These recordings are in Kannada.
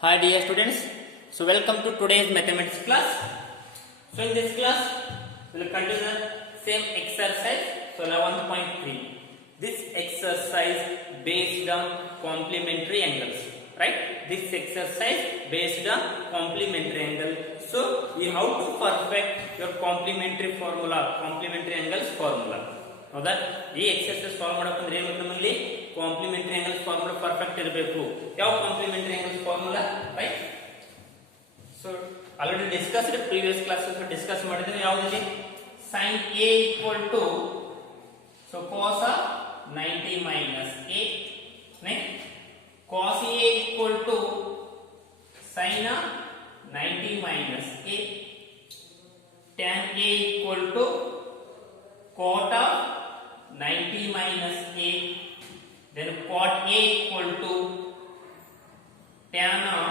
Hi dear students, so welcome to today's mathematics class. So in this class, we will continue the same exercise, so 11.3. This exercise based on complementary angles, right? This exercise based on complementary angle. So we have to perfect your complementary formula, complementary angles formula. ಹೌದಾ ಈ ಎಕ್ಸರ್ಸೈಸ್ ಸಾಲ್ವ್ ಮಾಡಕ್ಕೆ ಅಂದ್ರೆ ಏನು ನಮ್ಮಲ್ಲಿ ಕಾಂಪ್ಲಿಮೆಂಟರಿ ಆಂಗಲ್ಸ್ ಫಾರ್ಮುಲಾ ಪರ್ಫೆಕ್ಟ್ ಇರಬೇಕು ಯಾವ complementary angles formula right so already discussed previous classes discuss ಮಾಡಿದ್ರೆ ಯಾವುದಿದೆ sin a equal to so cos 90 minus a next cos a equal to sin 90 minus a tan a equal to cot of 90 minus a, then cot a equal to tan of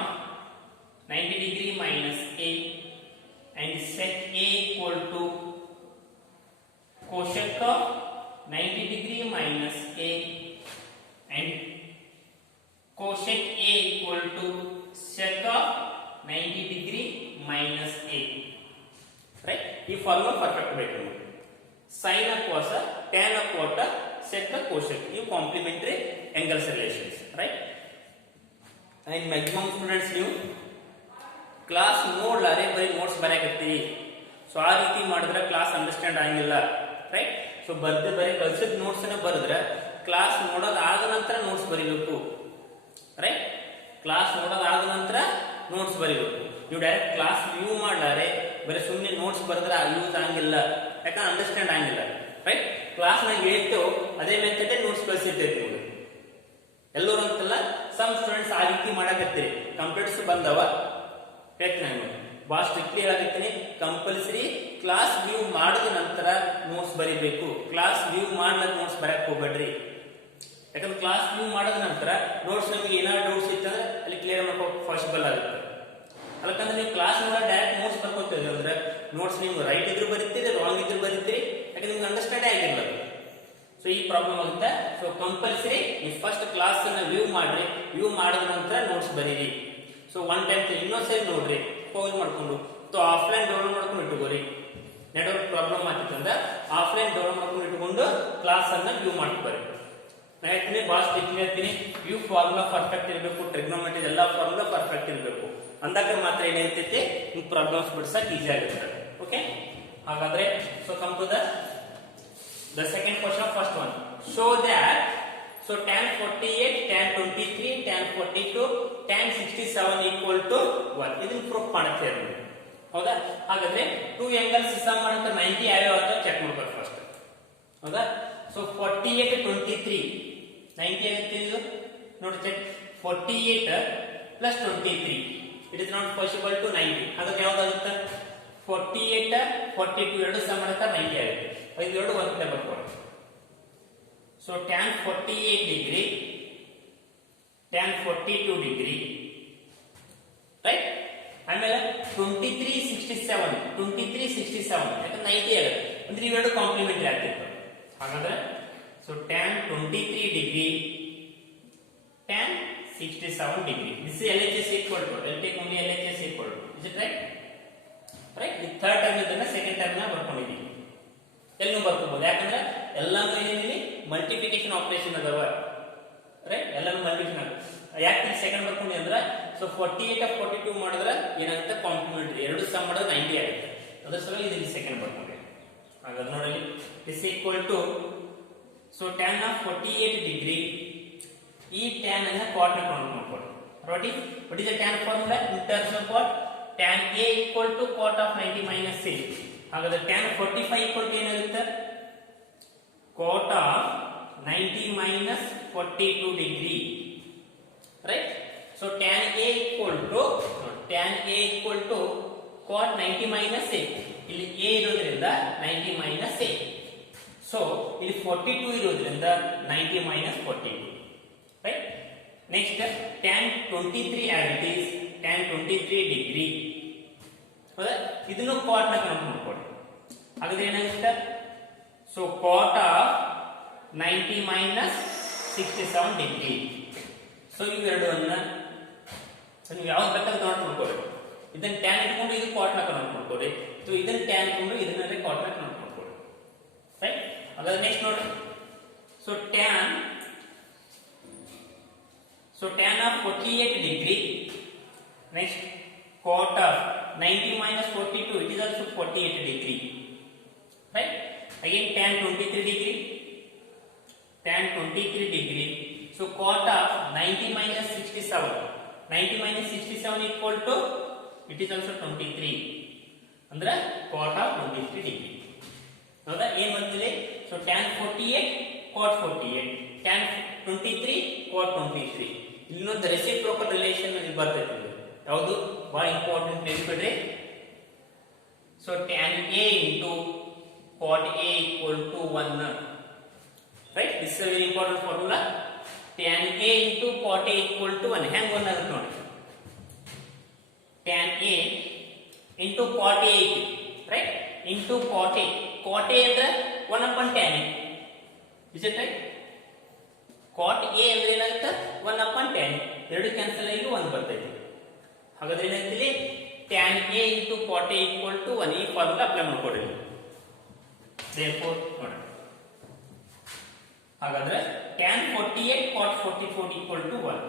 90 degree minus a, and sec a equal to cosec of 90 degree minus a, and cosec a equal to sec of 90 degree minus a. Right? This formula perfect ಬೇಕು sin cos tan cot sec cosec you complementary angles relations right and maximum students ನೀವು ಕ್ಲಾಸ್ ನೋಡ್ಲಾರೆ ಬರೀ ನೋಟ್ಸ್ ಬರೆಯಕತ್ತೀವಿ ಸೊ ಆ ರೀತಿ ಮಾಡಿದ್ರೆ ಕ್ಲಾಸ್ ಅಂಡರ್ಸ್ಟ್ಯಾಂಡ್ ಆಗಿಲ್ಲ ರೈಟ್ ಸೊ ಬರ್ದೆ ಬರೀ ಕಲ್ಸಿದ ನೋಟ್ಸ್ ಅನ್ನ ಬರೆದ್ರೆ ಕ್ಲಾಸ್ ನೋಡೋದಾದ ನಂತರ ನೋಟ್ಸ್ ಬರೀಬೇಕು ರೈಟ್ ಕ್ಲಾಸ್ ನೋಡೋದಾದ ನಂತರ ನೋಟ್ಸ್ ಬರೀಬೇಕು ನೀವು ಡೈರೆಕ್ಟ್ ಕ್ಲಾಸ್ ವ್ಯೂ ಮಾಡ್ಲಾರೆ ಬರೀ ಸುಮ್ಮನೆ ನೋಟ್ಸ್ ಬರೆದ್ರೆ ಯೂಸ್ ಆಗಿಲ್ಲ ಯಾಕಂದ್ರೆ ಅಂಡರ್ಸ್ಟ್ಯಾಂಡ್ ಆಗಿಲ್ಲ ರೈಟ್ ಕ್ಲಾಸ್ ನಾಗ ಹೇಳ್ತೇವೆ ಅದೇ ಮೆಥಡ್ ನೋಟ್ಸ್ ಕಳಿಸಿರ್ತೈತಿ ನಿಮಗೆ ಎಲ್ಲರೂ ಅಂತಲ್ಲ ಸಮ್ ಸ್ಟೂಡೆಂಟ್ಸ್ ಆ ರೀತಿ ಮಾಡಕತ್ತೀರಿ ಕಂಪ್ಯೂಟರ್ಸ್ ಬಂದವ ಹೇಳ್ತೀನಿ ನಾನು ಭಾಳ ಸ್ಟ್ರಿಕ್ಟ್ಲಿ ಹೇಳಕತ್ತೀನಿ ಕಂಪಲ್ಸರಿ ಕ್ಲಾಸ್ ವ್ಯೂ ಮಾಡಿದ ನಂತರ ನೋಟ್ಸ್ ಬರೀಬೇಕು ಕ್ಲಾಸ್ ವ್ಯೂ ಮಾಡ್ಲಾಕ ನೋಟ್ಸ್ ಬರಕ್ ಹೋಗ್ಬೇಡ್ರಿ ಯಾಕಂದ್ರೆ ಕ್ಲಾಸ್ ವ್ಯೂ ಮಾಡಿದ ನಂತರ ನೋಟ್ಸ್ ನಮಗೆ ಏನಾದ್ರು ಡೌಟ್ಸ್ ಇತ್ತಂದ್ರೆ ಅಲ್ಲಿ ಕ್ಲಿಯರ್ ಮಾಡ್ಕೋಕ್ ಪಾಸಿಬಲ್ ಆಗುತ್ತೆ ಅದಕ್ಕಂದ್ರೆ ನೀವು ಕ್ಲಾಸ್ ನೋಡ ಡೈರೆಕ್ಟ್ ನೋಟ್ಸ್ ಬರ್ಕೊತೀರಿ ಅಂದ್ರೆ ನೋಟ್ಸ್ ನೀವು ರೈಟ್ ಇದ್ರು ಬರೀತೀರಿ ರಾಂಗ್ ಇದ್ರು ಬರೀತೀರಿ ಯಾಕಂದ್ರೆ ನಿಮ್ಗೆ ಅಂಡರ್ಸ್ಟ್ಯಾಂಡ್ ಆಗಿರಲ್ಲ ಸೊ ಈ ಪ್ರಾಬ್ಲಮ್ ಆಗುತ್ತೆ ಸೊ ಕಂಪಲ್ಸರಿ ನೀವು ಫಸ್ಟ್ ಕ್ಲಾಸ್ ಅನ್ನ ವ್ಯೂ ಮಾಡ್ರಿ ವ್ಯೂ ಮಾಡಿದ ನಂತರ ನೋಟ್ಸ್ ಬರೀರಿ ಸೊ ಒನ್ ಟೈಮ್ ಇನ್ನೊಂದ್ಸರಿ ನೋಡ್ರಿ ಪೌಸ್ ಮಾಡ್ಕೊಂಡು ಆಫ್ಲೈನ್ ಡೌನ್ಲೋಡ್ ಮಾಡ್ಕೊಂಡು ಇಟ್ಕೋರಿ ನೆಟ್ವರ್ಕ್ ಪ್ರಾಬ್ಲಮ್ ಆಗ್ತಿತ್ತಂದ್ರೆ ಆಫ್ಲೈನ್ ಡೌನ್ಲೋಡ್ ಮಾಡ್ಕೊಂಡು ಇಟ್ಕೊಂಡು ಕ್ಲಾಸ್ ಅನ್ನ ವ್ಯೂ ಮಾಡ್ಕೋರಿ ನಾ ಹೇಳ್ತೀನಿ ಭಾಳ ಸ್ಟ್ರಿಕ್ಟ್ಲಿ ಹೇಳ್ತೀನಿ ವ್ಯೂ ಫಾರ್ಮುಲಾ ಪರ್ಫೆಕ್ಟ್ ಇರಬೇಕು ಟ್ರಿಗ್ನೋಮೆಟ್ರಿ ಎಲ್ಲ ಫಾರ್ಮುಲಾ ಪರ್ಫೆಕ್ಟ್ ಇರಬೇಕು ಅಂದಾಗ ಮಾತ್ರ ಏನಾಗ್ತೈತಿ ನಿಮ್ ಪ್ರಾಬ್ಲಮ್ಸ್ ಬಿಡ್ಸಕ್ ಈಸಿ ಆಗುತ್ತೆ ಓಕೆ ಹಾಗಾದ್ರೆ so come to the second question first one show that so tan 48 tan 23 tan 42 tan 67 equal to 1 ಇದನ್ನ ಪ್ರೂಫ್ ಮಾಡುತ್ತೆ ಹೌದಾ ಹಾಗಾದ್ರೆ ಟೂ ಆಂಗಲ್ಸ್ ಸಮ್ ಮಾಡಕ್ಕೆ 90 ಯಾವ್ಯಾವ ಅಂತ ಚೆಕ್ ಮಾಡ್ಬೇಕು ಫಸ್ಟ್ ಹೌದಾ ಸೊ 48 23 90 ಆಗುತ್ತೆ ಇದು ನೋಡಿ check 48 plus 23 it is not possible to 90 ಹಾಗಾದ್ರೆ ಯಾವ್ದಾಗುತ್ತೆ 48 42 ಎರಡು ಸಮ ಮಾಡಕ್ಕೆ 90 ಆಗುತ್ತೆ ಇದು ಎರಡು ಒಂದು ಟೇಬಲ್ ಕೊಡಿ so tan 48 degree tan 42 degree right ಆಮೇಲೆ 23 67 ಯಾಕಂದ್ರೆ 90 ಆಗುತ್ತೆ ಅಂದ್ರೆ ಇವೆರಡು ಕಾಂಪ್ಲಿಮೆಂಟರಿ ಆಗ್ತಿತ್ತು ಹಾಗಾದ್ರೆ so tan 23 degree tan 67 degree this is LHS equal to I'll take only LHS equal to is it right ಈ ಥರ್ಡ್ ಟರ್ಮ್ ಇದನ್ನ ಸೆಕೆಂಡ್ ಟರ್ಮ್ ನ ಬರ್ಕೊಂಡಿದ್ದೀವಿ ಎಲ್ಲೂ ಬರ್ಕೋಬಹುದು ಯಾಕಂದ್ರೆ ಎಲ್ಲಾನು ಏನೇನಿದೆ ಮಲ್ಟಿಪ್ಲಿಕೇಶನ್ ಆಪರೇಷನ್ ಅದಾವ ರೈಟ್ ಎಲ್ಲಾನು ಮಲ್ಟಿಪ್ಲಿಕೇಶನ್ ಯಾಕೆ ಸೆಕೆಂಡ್ ಬರ್ಕೊಂಡಿ ಅಂದ್ರೆ ಸೊ 48 42 ಮಾಡಿದ್ರೆ ಏನಾಗುತ್ತೆ ಕಾಂಪ್ಲಿಮೆಂಟರಿ ಎರಡು ಸಮ್ ಮಾಡಿದ್ರೆ 90 ಆಗುತ್ತೆ ಅದರ ಸಲುವಾಗಿ ಇದರಲ್ಲಿ ಸೆಕೆಂಡ್ ಬರ್ಕೊಂಡಿ ಹಾಗಾದ್ರೆ ನೋಡಿ is equal to so tan 48 degree ಈ tan ಅನ್ನ cot ನ ಕೌಂಟ್ ಮಾಡ್ಕೊಳ್ಳಿ ready what is the tan formula in terms of cot tan a equal to cot of 90 minus a ಹಾಗಾದ್ರೆ tan 45 equal to ಏನಾಗುತ್ತೆ cot of 90 minus 42 degree right so tan a equal to cot 90 minus a ಇಲ್ಲಿ a ಇರೋದ್ರಿಂದ 90 minus a so ಇಲ್ಲಿ 42 ಇರೋದ್ರಿಂದ 90 minus 42 right next tan 23 as it is tan 23 degree ಹೌದಾ ಇದನ್ನು cot ನ ಕೌಂಟ್ ಮಾಡ್ಕೊಳ್ಳಿ ಹಾಗಾದ್ರೆ ಏನಾಗುತ್ತೆ so cot of 90 minus 67 degree so ಇವೆರಡನ್ನ ನೀವು ಯಾವ್ದು ಬೇಕಾದ್ರೆ ಕನ್ವರ್ಟ್ ಮಾಡ್ಕೊಳ್ಳಿ. ಇದನ್ನ ಟ್ಯಾನ್ ಇಟ್ಕೊಂಡು ಇದು ಕಾಟ್ನ ಕನ್ವರ್ಟ್ ಮಾಡ್ಕೊಳ್ಳಿ, ಅಥವಾ ಇದನ್ನ ಟ್ಯಾನ್ ಇಟ್ಕೊಂಡು ಇದನ್ನ ಕಾಟ್ನ ಕನ್ವರ್ಟ್ ಮಾಡ್ಕೊಳ್ಳಿ. ರೈಟ್? ಹಾಗಾದ್ರೆ ನೆಕ್ಸ್ಟ್ ನೋಡಿ. So tan of 48 degree. Next, cot of 90 minus 42, it is also 48 degree. Right? Again tan 23 degree. Tan 23 degree. So cot of 90 minus 67. 90 minus 67 equal to, it is also 23. Andre cot of 23 degree. ಹೌದಾ? ಏನು ಬಂದಿದೆ? So tan 48 cot 48, tan 23 cot 23. ಇಲ್ಲೊಂದು ರೆಸಿಪ್ರೋಕಲ್ ರಿಲೇಷನ್ ಬರ್ತೈತೆ. ಯಾವುದು ಬಹಳ ಇಂಪಾರ್ಟೆಂಟ್ ನೆನಪಿಡ್ರಿ. So tan A into cot A equal to 1. Right? This is a very important formula. Tan A into cot A equal to 1. ಹೆಂಗ್ 1 ಆಗುತ್ತೆ ನೋಡಿ. Tan A into cot A, right? Into cot A. Cot A ಅಂದ್ರೆ 1 upon tan A. Is it right? cot A ಅಂದ್ರೆ ಏನಾಗುತ್ತೆ? 1 upon tan. ಎರಡು ಕ್ಯಾನ್ಸಲ್ ಆಗಿ 1 ಬರ್ತೈತೆ. ಹಾಗಾದ್ರೆ ಏನಾಗ್ತಿದೆ? tan A into cot A equal to 1. ಈ ಫಾರ್ಮುಲಾ ಅಪ್ಲೈ ಮಾಡ್ಕೊಳ್ಳಿ. therefore ನೋಡಿ. ಹಾಗಾದ್ರೆ tan 48 cot 44 equal to 1.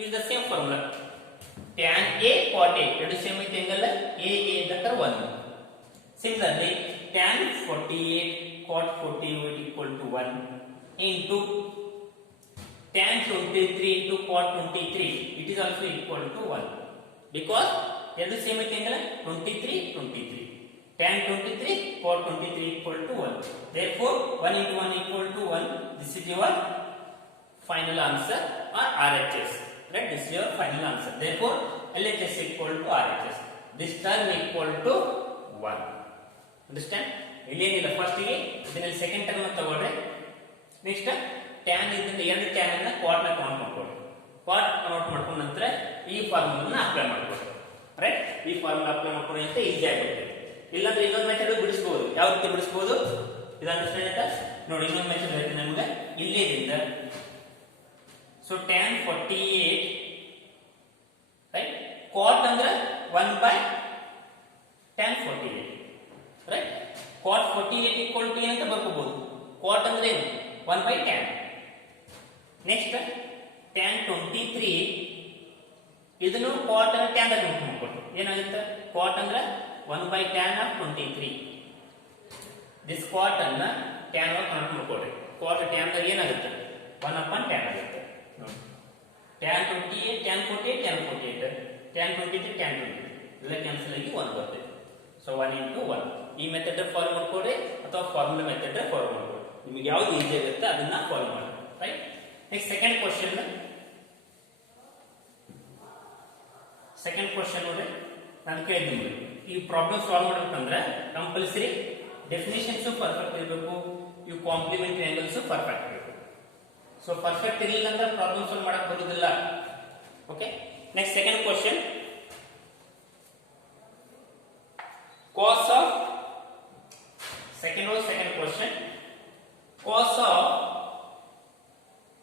Use the same formula. tan A cot A ಎರಡು ಸೇಮ್ ಐತೆ ಅಂಗಲ್ಲ. A ಬೇಕಾದ್ರೆ 1. Similarly, tan 48 cot 48 equal to 1 into tan 23 into cot 23, it is also equal to 1. Because ಎರಡು ಸೇಮ್ ಐತೆ ಅಂಗಲ್ಲ. 23 23. tan 23 cot 23 equal to 1. Therefore 1 into 1 equal to 1. This is your final answer or RHS. Right? This is your final answer. Therefore LHS equal to RHS. This term equal to 1. Understand? ಇಲ್ಲಿ ಏನಿಲ್ಲ, ಫಸ್ಟ್ ಗೆ ಇದರಲ್ಲಿ ಸೆಕೆಂಡ್ ಟರ್ಮ್ ತಗೊಳ್ರಿ. ನೆಕ್ಸ್ಟ್ tan ಇದನ್ನ ಎರಡು tan ಅನ್ನ cot ನ ಕನ್ವರ್ಟ್ ಮಾಡ್ಕೊಳ್ಳಿ. cot ಕನ್ವರ್ಟ್ ಮಾಡ್ಕೊಂಡ ನಂತರ ಈ ಫಾರ್ಮುಲಾನ ಅಪ್ಲೈ ಮಾಡ್ಕೊಳ್ಳಿ. ರೈಟ್? ಈ ಫಾರ್ಮುಲಾ ಅಪ್ಲೈ ಮಾಡ್ಕೊಳ್ಳಿ ಅಂತ ಈಜಿ ಆಗುತ್ತೆ. ಇಲ್ಲಾಂದ್ರೆ ಇನ್ನೊಂದು ಮೆಥಡ್ ಬಿಡಿಸಬಹುದು. ಯಾವ ರೀತಿ ಬಿಡಿಸಬಹುದು ಇದು ಅಂಡರ್ಸ್ಟ್ಯಾಂಡ್ ಆಯ್ತಾ? ನೋಡಿ, ಇನ್ನೊಂದು ಮೆಥಡ್ ಹೇಳ್ತೀನಿ ನಮಗೆ. ಇಲ್ಲಿಂದ ಸೊ tan 48, ರೈಟ್? cot ಅಂದ್ರೆ 1 by tan 48, right? cot 48 equal to ಏನಂತ ಬರ್ಕೋಬಹುದು? cot ಅಂದ್ರೆ ಏನು? 1 by tan. ನೆಕ್ಸ್ಟ್ tan 23 ಇದನ್ನು cot ಅನ್ನು tan ದಾಗ ಮಾಡ್ಕೊಂಡು ಏನಾಗುತ್ತೆ? cot ಅಂದ್ರೆ 1 by tan of 23. This cot ಅನ್ನ tan ಆಗಿ ಕನ್ವರ್ಟ್ ಮಾಡ್ಕೊಳ್ಳಿ. cot tan ದಾಗ ಏನಾಗುತ್ತೆ? 1 upon tan ಆಗುತ್ತೆ. ನೋಡಿ, tan 28 tan 48 tan 48, tan 23 tan 23 ಎಲ್ಲ ಕ್ಯಾನ್ಸಲ್ ಆಗಿ 1 ಬರ್ತದೆ. So 1 into 1. ಈ ಮೆಥಡ್ ಫಾಲೋ ಮಾಡ್ಕೊಳ್ಳಿ ಅಥವಾ ಫಾರ್ಮುಲಾ ಮೆಥಡ್ ಫಾಲೋ ಮಾಡ್ಕೊಳ್ಳಿ. ನಿಮಗೆ ಯಾವ್ದು ಈಜಿ ಆಗುತ್ತೆ ಅದನ್ನ ಫಾಲೋ ಮಾಡಿ. Right? Next second question. Second question ನೋಡಿ, ನಾನು ಕೇಳಿದ್ದೀನಿ ಈ ಪ್ರಾಬ್ಲಮ್ ಸಾಲ್ವ್ ಮಾಡಬೇಕಂದ್ರೆ ಕಂಪಲ್ಸರಿ ಡೆಫಿನಿಷನ್ಸ್ ಪರ್ಫೆಕ್ಟ್ ಇರಬೇಕು, ಇವು ಕಾಂಪ್ಲಿಮೆಂಟರಿ ಆಂಗಲ್ಸ್ ಪರ್ಫೆಕ್ಟ್ ಇರಬೇಕು. ಸೊ ಪರ್ಫೆಕ್ಟ್ ಇರಲಿಲ್ಲ ಅಂದ್ರೆ ಪ್ರಾಬ್ಲಮ್ ಸಾಲ್ವ್ ಮಾಡಕ್ ಬರುವುದಿಲ್ಲ. Okay, next second question. cos of second question, cos of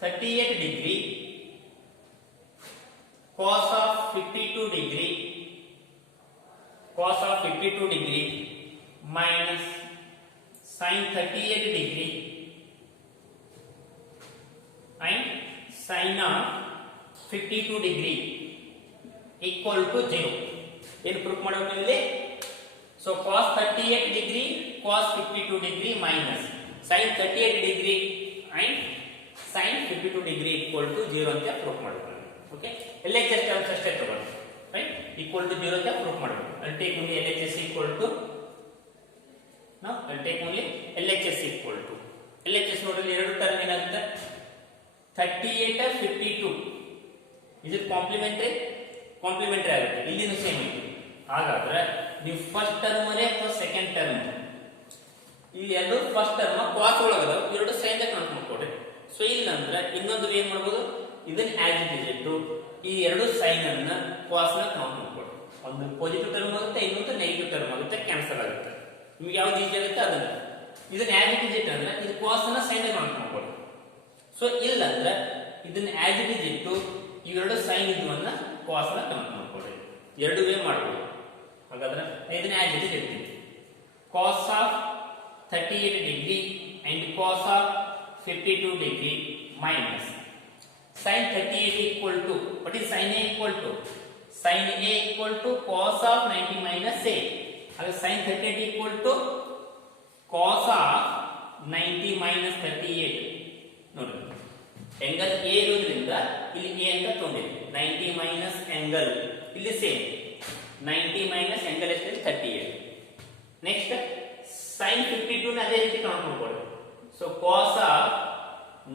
38 degree, cos of 52 degree, cos of 52 degree minus sin 38 degree and sin of 52 degree equal to 0. ಏನು ಪ್ರೂಫ್ ಮಾಡಬೇಕು ಇಲ್ಲಿ? So cos 38 degree cos 52 degree minus sin 38 degree and sin 52 degree equal to 0 ಅಂತ ಪ್ರೂಫ್ ಮಾಡಬೇಕು. ಓಕೆ, LHS ಟರ್ಮ್ಸ್ ಅಷ್ಟೇ ತಗೊಳ್ಳಿ. ರೈಟ್? equal to 0 ಅಂತ ಪ್ರೂಫ್ ಮಾಡಬೇಕು. I'll take only LHS equal to, no, I'll take only LHS equal to, LHS ನೋಡಲಿ ಎರಡು ಟರ್ಮ್ ಏನಾಗುತ್ತೆ? 38 52. is it complementary? ಕಾಂಪ್ಲಿಮೆಂಟರಿ ಆಗುತ್ತೆ. ಇಲ್ಲಿನೂ ಸೇಮ್ ಇದೆ. ಹಾಗಾದ್ರೆ ನೀವು ಫಸ್ಟ್ ಟರ್ಮ್ ಅಥವಾ ಸೆಕೆಂಡ್ ಟರ್ಮ್, ಈ ಎರಡು ಫಸ್ಟ್ ಟರ್ಮ್ ಕಾಸ್ ಒಳಗದ ಎರಡು ಸೈನ್ ದಾಗ ಕನ್ವರ್ಟ್ ಮಾಡ್ಕೊಡ್ರಿ. ಸೊ ಇಲ್ಲಂದ್ರೆ ಇನ್ನೊಂದು ಏನ್ ಮಾಡ್ಬೋದು? ಇದನ್ನ ಆಸ್ ಇಟ್ ಇಸ್ ಇಟ್ಟು ಈ ಎರಡು ಸೈನ್ ಅನ್ನ ಕಾಸ್ ನ ಕನ್ವರ್ಟ್ ಮಾಡ್ಕೊಡ್ರಿ. ಒಂದು ಪಾಸಿಟಿವ್ ಟರ್ಮ್ ಆಗುತ್ತೆ, ಇನ್ನೊಂದು ನೆಗೆಟಿವ್ ಟರ್ಮ್ ಆಗುತ್ತೆ, ಕ್ಯಾನ್ಸಲ್ ಆಗುತ್ತೆ. ನಿಮ್ಗೆ ಯಾವ್ದು ಈಜಿ ಆಗುತ್ತೆ ಅದನ್ನ. ಇದನ್ನ ಆಸ್ ಇಟ್ ಇಸ್ ಇಟ್ ಅಂದ್ರೆ ಇದು ಕಾಸ್ ನ ಸೈನ್ ದಾಗ ಕನ್ವರ್ಟ್ ಮಾಡ್ಕೊಡ್ರಿ. ಸೊ ಇಲ್ಲಂದ್ರೆ ಇದನ್ನ ಆಸ್ ಇಟ್ ಇಸ್ ಇಟ್ಟು ಇವೆರಡು ಸೈನ್ ಇದ್ವನ್ನ ಕಾಸ್ ನ ಕನ್ವರ್ಟ್ ಮಾಡ್ಕೊಳ್ಳಿ. ಎರಡು ವೇ ಮಾಡ್ಬೋದು. ಹಾಗಾದ್ರೆ ಇದನ್ನ ಆಸ್ ಇಟ್ ಇಸ್ ಇಡ್ತೀವಿ. Cos of 38 degree and cos of 52 degree minus sin 38 equal to, what is sin A equal to? Sin A equal to cos of 90 minus A. Again sin 38 equal to cos of 90 minus 38. ನೋಡಿ angle A ಇರೋದ್ರಿಂದ ಇಲ್ಲಿ A ಅಂತ ತಗೊಂಡಿದೆ. 90 minus angle ಇಲ್ಲಿ ಸೇಮ್ 90 minus angle ಎಷ್ಟು 38. ನೆಕ್ಸ್ಟ್ sin 52 ನ ಅದೇ ರೀತಿ ಕೌಂಟ್ ಮಾಡ್ಕೊಳ್ಳಿ. So cos of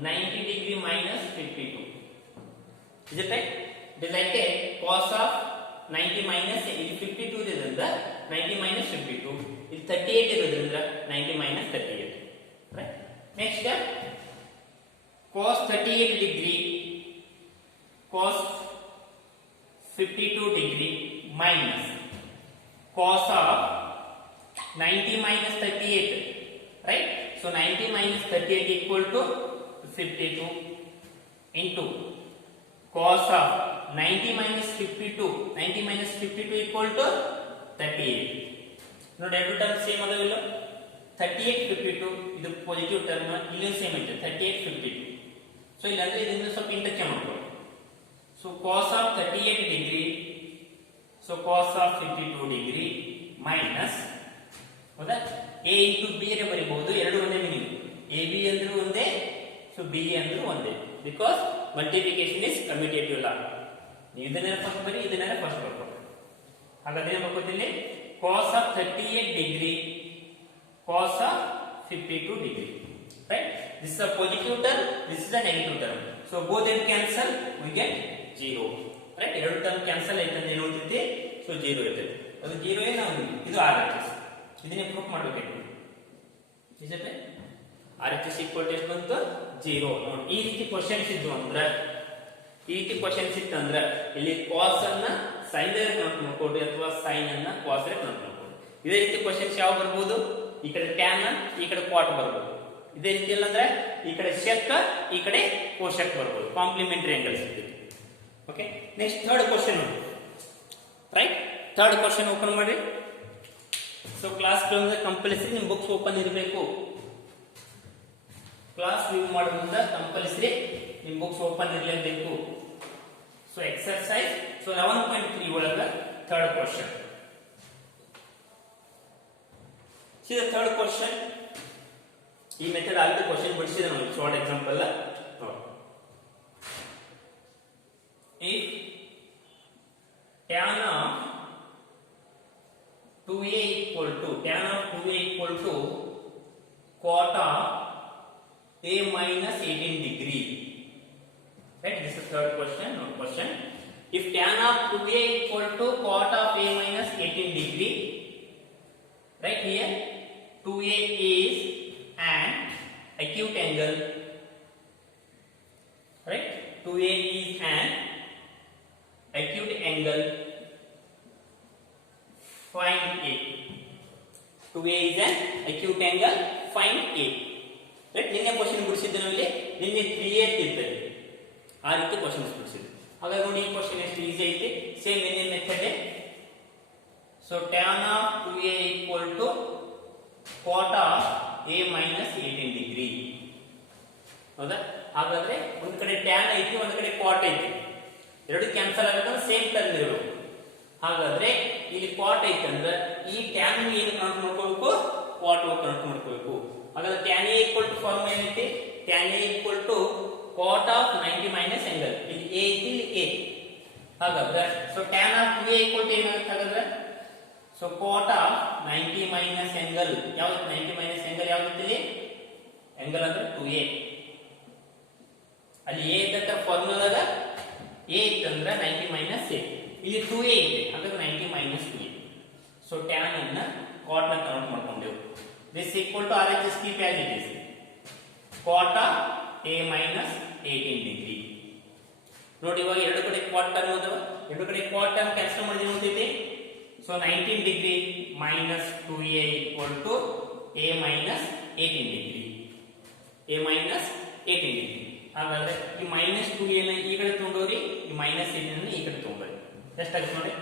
90 degree minus 52. Is it right? It is like a cos of 90 minus ಇಲ್ಲಿ 52 ಇರೋದ್ರಿಂದ 90 minus 52, ಇಲ್ಲಿ 38 ಇರೋದ್ರಿಂದ 90 minus 38. Right? Next cos 38 degree cos 52 degree minus cos of 90 minus 38. Right? So 90 minus 38 equal to 52 into cos of 90 minus 52. 90 minus 52 equal to 38. ನೋಡಿ ಎರಡು ಟರ್ಮ್ ಸೇಮ್ ಅದಾವಿಲ್ಲ. 38 52 ಇದು ಪಾಸಿಟಿವ್ ಟರ್ಮ್, ಇಲ್ಲಿ ಸೇಮ್ ಐತೆ 38 52. ಸೊ ಇಲ್ಲ ಅಂದ್ರೆ ಇದನ್ನ ಸ್ವಲ್ಪ ಇಂಟರ್ಚೇಂಜ್ ಮಾಡ್ಕೊಳ್ಳಿ. So cos of 38 degree so cos of 52 degree minus ಹೌದಾ a into b ನೇ ಬರೀಬಹುದು. ಎರಡು ಒಂದೇ ಮೀನಿಂಗ್. ab ಅಂದ್ರೂ ಒಂದೇ, ಸೊ b ಅಂದ್ರೂ ಒಂದೇ, ಬಿಕಾಸ್ ಮಲ್ಟಿಪ್ಲಿಕೇಶನ್ ಇಸ್ ಕಮ್ಯುಟೇಟಿವ್ ಲಾ. ನೀವು ಇದನ್ನೇ ಫಸ್ಟ್ ಬರಿ, ಇದನ್ನೇ ಫಸ್ಟ್ ಬರ್ಕೊಳ್ಳಿ. ಹಾಗಾದ್ರೆ ಏನು ಬರ್ಕೋತೀನಿ? cos of 38 degree cos of 52 degree. Right? This is a positive term, this is a negative term. So both end cancel, we get 0. Right? ಎರಡು ಟರ್ಮ್ ಕ್ಯಾನ್ಸಲ್ ಆಯ್ತು ಅಂದ್ರೆ ಏನು ಉಳಿತೈತಿ? ಸೊ 0 ಇರ್ತೈತಿ. ಅದು 0 ಏನು ಇದು RHS. ಇದನ್ನೇ ಪ್ರೂಫ್ ಮಾಡಬೇಕು. ನಿಜತೆ RHS ಈಕ್ವಲ್ ಟು ಎಷ್ಟು ಬಂತು? 0. ನೋಡಿ ಈ ರೀತಿ ಕ್ವೆಶ್ಚನ್ಸ್ ಇದ್ವು ಅಂದ್ರೆ, ಈ ರೀತಿ ಕ್ವೆಶ್ಚನ್ಸ್ ಇತ್ತು ಅಂದ್ರೆ ಇಲ್ಲಿ cos ಅನ್ನ sin ಗೆ ಕನ್ವರ್ಟ್ ಮಾಡ್ಕೊಡಿ ಅಥವಾ sin ಅನ್ನ cos ಗೆ ಕನ್ವರ್ಟ್ ಮಾಡ್ಕೊಡಿ. ಇದೇ ರೀತಿ ಕ್ವೆಶ್ಚನ್ಸ್ ಯಾವ ಬರಬಹುದು? ಈ ಕಡೆ tan ಈ ಕಡೆ cot ಬರಬಹುದು. ಇದೇ ರೀತಿ ಇಲ್ಲ ಅಂದ್ರೆ ಈ ಕಡೆ sec ಈ ಕಡೆ cosec ಬರಬಹುದು. ಕಾಂಪ್ಲಿಮೆಂಟರಿ ಆಂಗಲ್ಸ್ ಇರ್ತದೆ. Okay, next third question. Right, third question open ಮಾಡಿ. ಸೊ ಕ್ಲಾಸ್ ರೂಮ್ ಕಂಪಲ್ಸರಿ ನಿಮ್ಮ ಬುಕ್ಸ್ ಓಪನ್ ಇರಬೇಕು. ಕ್ಲಾಸ್ ವ್ಯೂ ಮಾಡೋದ್ರಿಂದ ಕಂಪಲ್ಸರಿ ನಿಮ್ಮ ಬುಕ್ಸ್ ಓಪನ್ ಇರಲೇಬೇಕು. ಸೊ ಎಕ್ಸರ್ಸೈಸ್ 11.3 ಒಳಗ third question. See the third question. ಈ ಮೆಥಡ್ ಆಲ್ರೆಡಿ ಕ್ವೆಶ್ಚನ್ ಬಿಡಿಸಿದೆ ನೋಡಿ, short example. If tan of 2a equal to cot of a minus 18 degree. Right, this is third question. No question. If tan of 2a equal to cot of a minus 18 degree, right here 2a is an acute angle. Right, 2a is an acute angle. Find a. 2a is an acute angle. Find a. Right, ನಿನ್ನೆ ಕ್ವೆಶ್ಚನ್ ಬಿಡಿಸಿದ್ದೆ ನಾವಿಲ್ಲಿ. ನಿನ್ನೆ 3a ಇರ್ತದೆ, ಆ ರೀತಿ ಕ್ವೆಶ್ಚನ್ಸ್ ಬಿಡಿಸಿದ್ದೆ. ಹಾಗಾಗಿ ನೋಡಿ ಈ ಕ್ವೆಶ್ಚನ್ ಎಷ್ಟು ಈಸಿ ಐತಿ. ಸೇಮ್ ನಿನ್ನೆ method. So tan of 2a equal to cot of a minus 18 degree. ಹೌದಾ? ಹಾಗಾದ್ರೆ ಒಂದ್ ಕಡೆ tan ಐತಿ, ಒಂದ್ ಕಡೆ cot ಐತಿ. ಎರಡು ಕ್ಯಾನ್ಸಲ್ ಆಗಬೇಕಂದ್ರೆ ಸೇಮ್ ಟರ್ಮ್ ಇರಬೇಕು. ಹಾಗಾದ್ರೆ ಇಲ್ಲಿ cot ಐತಿ ಅಂದ್ರೆ ಈ tan ಏನು ಕನ್ವರ್ಟ್ ಮಾಡ್ಕೋಬೇಕು? cot ಕನ್ವರ್ಟ್ ಮಾಡ್ಕೋಬೇಕು. ಹಾಗಾದ್ರೆ tan a equal to formula ಏನೈತಿ? tan a equal to cot of 90 minus angle. ಇಲ್ಲಿ a ಐತಿ, ಇಲ್ಲಿ a. ಹಾಗಾದ್ರೆ so tan of 2a equal to ಏನಾಗುತ್ತೆ? ಹಾಗಾದ್ರೆ so cot of 90 minus angle ಯಾವುದು? 90 minus angle ಯಾವುದು? angle ಅಂದ್ರೆ 2a. ಅಲ್ಲಿ a ಇದ್ದಂತ ಫಾರ್ಮುಲಾದಾಗ a ಇತ್ತಂದ್ರೆ 90 minus a, ಇಲ್ಲಿ 2a ಇದೆ, ಹಾಗಾದ್ರೆ 90 minus 2a. ಸೊ tan ಅನ್ನ cot ನ convert ಮಾಡ್ಕೊಂಡೆವು. this equal to RHS keep as it is. cot of a minus 18 degree. ನೋಡಿ ಇವಾಗ ಎರಡು ಕಡೆ cot ಟರ್ಮ್ ಅದಾವ, ಎರಡು ಕಡೆ cot ಟರ್ಮ್ ಕ್ಯಾನ್ಸಲ್ ಮಾಡಿದ್ರೆ ಏನಾಗ್ತೈತಿ? So 19 degree minus 2a equal to a minus 18 degree. a minus 18 degree. ಹಾಗಾದ್ರೆ ಈ minus 2a ನ ಈ ಕಡೆ ತಗೊಂಡೋರಿ, ಈ minus 18 ನ ಈ ಕಡೆ ತಗೊಂಡ್ರಿ. ಎಷ್ಟಾಗುತ್ತೆ ನೋಡಿ.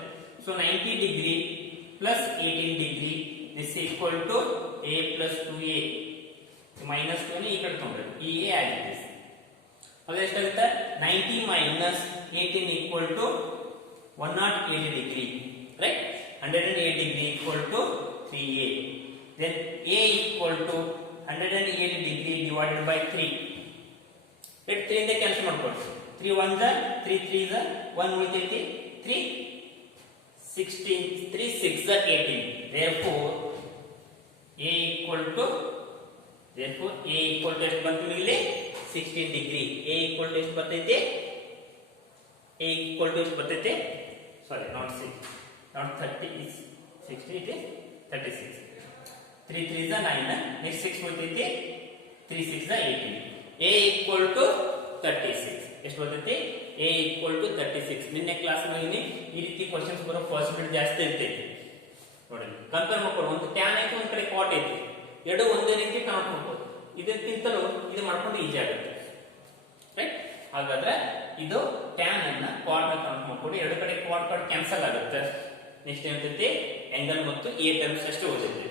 So 90 degree plus 18 degree this equal to a plus 2a minus 2 ಈ ಕಡೆ ತಗೊಂಡ್ರೆ ಈ a ಆಗಿದೆ. ಅದು ಎಷ್ಟಾಗುತ್ತೆ 90 minus 18 equal to 108 degree right. 108 degree equal to 3a. Then a equal to 108 degree divided by 3. Let 3 ಇಂದ ಕ್ಯಾನ್ಸಲ್ ಮಾಡ್ಕೊಳ್ಳಿ. 3 1s are 3 3s are 1 ಉಳಿತೈತಿ 3 16 3 6s are 18. Therefore a equal to ಎಷ್ಟು ಬಂತು ಇಲ್ಲಿ 16 degree. a equal to ಎಷ್ಟು ಬರ್ತೈತಿ a equal to ಎಷ್ಟು ಬರ್ತೈತಿ sorry not 6 not 30 is 60 it is 36. 3 3s are 9 next 6 ಬರ್ತೈತಿ 3 6s are 18. a equal to 36 ಎಷ್ಟು ಬರ್ತೈತಿ a equal to 36. ನಿನ್ನೆ ಕ್ಲಾಸ್ ನಲ್ಲಿ ಈ ರೀತಿ ಕ್ವೆಶ್ಚನ್ಸ್ ಬರೋ ಪಾಸಿಬಿಲಿಟಿ ಜಾಸ್ತಿ ಇರ್ತೈತಿ ನೋಡಿ. ಕಂಪೇರ್ ಮಾಡ್ಕೊಳ್ಳಿ, ಒಂದು ಟ್ಯಾನ್ ಐತಿ ಒಂದು ಕಡೆ ಕಾಟ್ ಐತಿ, ಎರಡು ಒಂದೇ ರೀತಿ ಕೌಂಟ್ ಮಾಡ್ಕೊಳ್ಳಿ. ಇದಕ್ಕಿಂತಲೂ ಇದು ಮಾಡ್ಕೊಂಡು ಈಜಿ ಆಗುತ್ತೆ ರೈಟ್. ಹಾಗಾದ್ರೆ ಇದು ಟ್ಯಾನ್ ಅನ್ನ ಕಾಟ್ ನ ಕೌಂಟ್ ಮಾಡ್ಕೊಂಡು ಎರಡು ಕಡೆ ಕಾಟ್ ಕ್ಯಾನ್ಸಲ್ ಆಗುತ್ತೆ. ನೆಕ್ಸ್ಟ್ ಏನಿರ್ತೈತಿ ಆಂಗಲ್ ಮತ್ತು ಎ ಟರ್ಮ್ಸ್ ಅಷ್ಟೇ ಉಳಿತೈತಿ.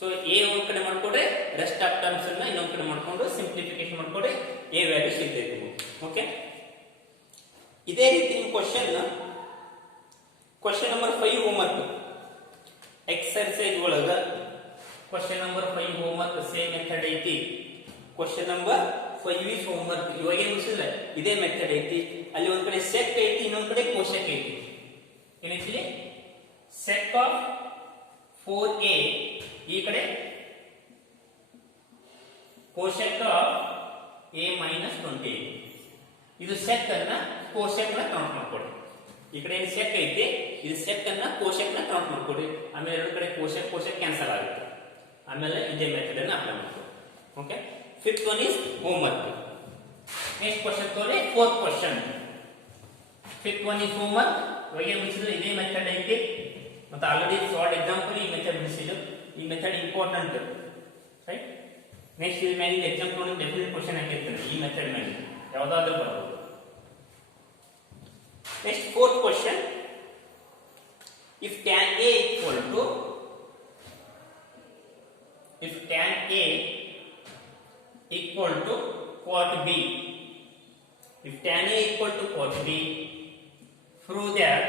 ಸೊ ಎ ಒಂದ್ ಕಡೆ ಮಾಡ್ಕೊಂಡ್ರೆ ರೆಸ್ಟ್ ಆಫ್ ಟರ್ಮ್ಸ್ ಅನ್ನ ಇನ್ನೊಂದ್ ಕಡೆ ಮಾಡ್ಕೊಂಡು ಸಿಂಪ್ಲಿಫಿಕೇಶನ್ ಮಾಡ್ಕೊಂಡ್ರೆ ಎ ವ್ಯಾಲ್ಯೂ ಸಿಗ್ತೈತಿ. ಓಕೆ, ಇದೇ ರೀತಿ ನಿಮ್ ಕ್ವಶನ್ ನಂಬರ್ 5 ಹೋಮ್ವರ್ಕ್ ಎಕ್ಸರ್ಸೈಸ್ ಒಳಗ question number 5 homework same method ಐತಿ. Question number 5 is homework. ಇವಾಗ ಏನ್ ಮುಗಿಸಿದ್ರೆ ಇದೇ ಮೆಥಡ್ ಐತಿ. ಅಲ್ಲಿ ಒಂದ್ ಕಡೆ ಸೆಕ್ ಐತಿ, ಇನ್ನೊಂದ್ ಕಡೆ ಕೋಶಕ್ ಐತಿ. ಏನೈತಿ ಸೆಕ್ ಆಫ್ 4a, ಈ ಕಡೆ ಕೋಶಕ್ ಆಫ್ a minus 20. ಇದು ಸೆಕ್ ಅನ್ನ ಕೋಶಕ್ ನ ಕೌಂಟ್ ಮಾಡ್ಕೊಳ್ಳಿ. ಈ ಕಡೆ ಏನು ಸೆಕ್ ಐತಿ, ಇದು ಸೆಕ್ ಅನ್ನ ಕೋಶಕ್ ನ ಕೌಂಟ್ ಮಾಡ್ಕೊಳ್ಳಿ. ಆಮೇಲೆ ಎರಡು ಕಡೆ ಕೋಶಕ್ ಕ್ಯಾನ್ಸಲ್ ಆಗುತ್ತೆ. ಆಮೇಲೆ ಇದೇ ಮೆಥಡ್ ಅನ್ನ ಅಪ್ಲೈ ಮಾಡ್ಕೊಳ್ಳಿ. Okay, fifth one is homework. Next question ತೋರಿ fourth question. Fifth one is homework. ಇವಾಗ ಮುಗಿಸಿದ್ರೆ ಇದೇ ಮೆಥಡ್ ಐತಿ. ಮತ್ತೆ ಆಲ್ರೆಡಿ ಶಾರ್ಟ್ ಎಕ್ಸಾಂಪಲ್ ಈ ಮೆಥಡ್ ಮುಗಿಸಿದ್ರು. ಈ ಮೆಥಡ್ ಇಂಪಾರ್ಟೆಂಟ್ ರೈಟ್. ನೆಕ್ಸ್ಟ್ ಇದು ಮೇಲೆ ಎಕ್ಸಾಂಪಲ್ ಡೆಫಿನೆಟ್ ಕ್ವಶನ್ ಹಾಕಿರ್ತಾನೆ ಈ ಮೆಥಡ್ ಮೇಲೆ ಯಾವ್ದಾದ್ರು ಬರಬಹುದು. Next fourth question. If tan a equal to cot b, if tan a equal to cot b, prove that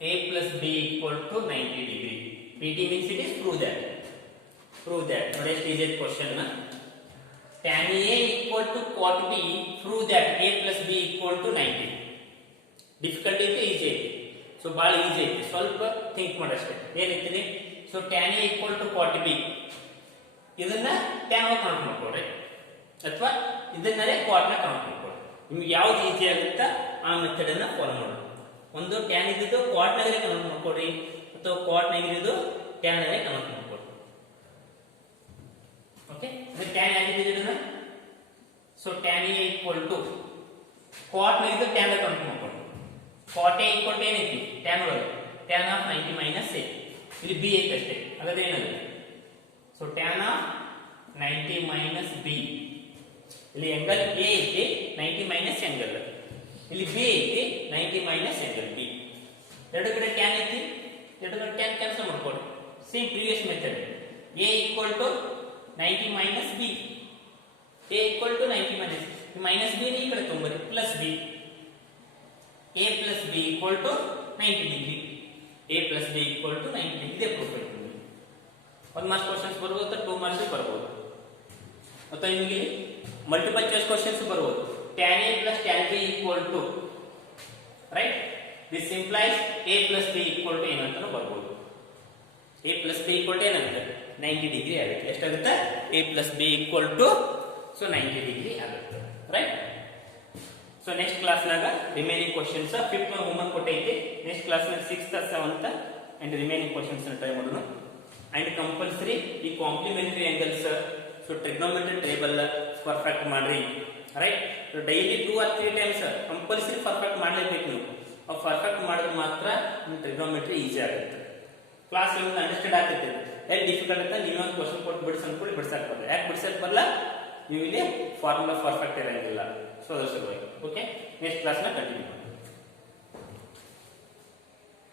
a plus b equal to 90 degree. pt means it is prove that. Next is a question na tan a equal to cot b, prove that a plus b equal to 90. difficult ಐತಿ ಈಜಿ ಐತಿ. ಸೊ ಬಹಳ ಈಜಿ ಐತಿ, ಸ್ವಲ್ಪ ಥಿಂಕ್ ಮಾಡಷ್ಟೇ. ಏನೈತಿ so tan a equal to cot b, ಇದನ್ನ tan ಒಳಗೆ ಕೌಂಟ್ ಮಾಡ್ಕೊಡ್ರಿ ಅಥವಾ ಇದನ್ನೇ ಕಾಟ್ ನ ಕೌಂಟ್ ಮಾಡ್ಕೊಡ್ರಿ. ನಿಮ್ಗೆ ಯಾವ್ದು ಈಜಿ ಆಗುತ್ತಾ ಆ ಮೆಥಡ್ ಅನ್ನ ಫಾಲೋ ಮಾಡಿ. ಒಂದು tan ಇದ್ದು ಕಾಟ್ ನಾಗೇ ಕೌಂಟ್ ಮಾಡ್ಕೊಡ್ರಿ ಅಥವಾ ಕಾಟ್ ನಾಗಿದ್ದು tan ನಾಗೇ ಕೌಂಟ್ ಮಾಡ್ಕೊಡ್ರಿ. ಓಕೆ, ಇದು tan ಆಗಿದ್ದು ಇದನ್ನ so tan a equal to cot ನಾಗಿದ್ದು tan ನ ಕೌಂಟ್ ಮಾಡ್ಕೊಡ್ರಿ. cot a equal to ಏನೈತಿ tan ಒಳಗೆ tan of 90 minus a, ಇಲ್ಲಿ b ಐತೆ ಅಷ್ಟೇ. ಹಾಗಾದ್ರೆ ಏನಾಗುತ್ತೆ so tan of 90 minus b, ಇಲ್ಲಿ angle a ಐತಿ 90 minus angle, ಇಲ್ಲಿ b ಐತಿ 90 minus angle b. ಎರಡು ಕಡೆ tan ಐತಿ, ಎರಡು ಕಡೆ tan ಕ್ಯಾನ್ಸಲ್ ಮಾಡ್ಕೊಳ್ಳಿ. Same previous method a equal to 90 minus b, a equal to 90 minus b ನ ಈ ಕಡೆ ತೊಗೊಂಬರಿ plus b, a plus b equal to 90 degree. a plus b equal to 90 degree. ಇದೇ ಪ್ರೂಫ್ ಐತಿ. 1 ಮಾರ್ಕ್ಸ್ ಕ್ವೆಶ್ಚನ್ಸ್ ಬರ್ಬೋದು ಅಥವಾ 2 ಮಾರ್ಕ್ಸ್ ಬರ್ಬೋದು ಅಥವಾ ನಿಮಗೆ ಮಲ್ಟಿಪಲ್ ಚಾಯ್ಸ್ ಕ್ವೆಶ್ಚನ್ಸ್ ಬರ್ಬೋದು. tan a plus tan b equal to right, this implies a plus b equal to ಏನಂತನೂ ಬರ್ಬೋದು. a plus b equal to ಏನಾಗುತ್ತೆ 90 ಡಿಗ್ರಿ ಆಗುತ್ತೆ. ಎಷ್ಟಾಗುತ್ತೆ a plus b equal to so 90 degree ಆಗುತ್ತೆ ರೈಟ್. ಸೊ ನೆಕ್ಸ್ಟ್ ಕ್ಲಾಸ್ ನಾಗ ರಿಮೈನಿಂಗ್ ಕ್ವಶನ್ಸ್ ಫಿಫ್ತ್ ಹೋಮ್ವರ್ಕ್ ಕೊಟ್ಟೈತಿ. ನೆಕ್ಸ್ಟ್ ಕ್ಲಾಸ್ ನಾಗ 6th 7th and remaining questions try ಮಾಡೋಣ. ಅಂಡ್ ಕಂಪಲ್ಸರಿ ಈ complementary angles so trigonometry table perfect ಮಾಡ್ರಿ right. Daily 2 or 3 times compulsory perfect ಮಾಡಲೇಬೇಕು ನೀವು. ಅವು ಪರ್ಫೆಕ್ಟ್ ಮಾಡಿದ್ರೆ ಮಾತ್ರ ನಿಮ್ಮ ಟ್ರಿಗ್ನೋಮೆಟ್ರಿ ಈಸಿ ಆಗುತ್ತೆ. ಕ್ಲಾಸ್ ನಿಮ್ಗೆ ಅಂಡರ್ಸ್ಟ್ಯಾಂಡ್ ಆಗ್ತೈತೆ. ಎಲ್ಲಿ ಡಿಫಿಕಲ್ಟ್ ಅಂತ ನೀವೊಂದು ಕ್ವಶನ್ ಕೊಟ್ಟು ಬಿಡಿಸ್ ಅನ್ಕೊಳ್ಳಿ, ಬಿಡ್ಸಕ್ ಬರಲ್ಲ. ಯಾಕೆ ಬಿಡ್ಸಕ್ ಬರಲ್ಲ, ನೀವು ಇಲ್ಲಿ ಫಾರ್ಮುಲಾ ಪರ್ಫೆಕ್ಟ್ ಇರಂಗಿಲ್ಲ. ಸೊ ಅದ್ರ ಸಲುವಾಗಿ ಓಕೆ, ನೆಕ್ಸ್ಟ್ ಕ್ಲಾಸ್ನ ಕಂಟಿನ್ಯೂ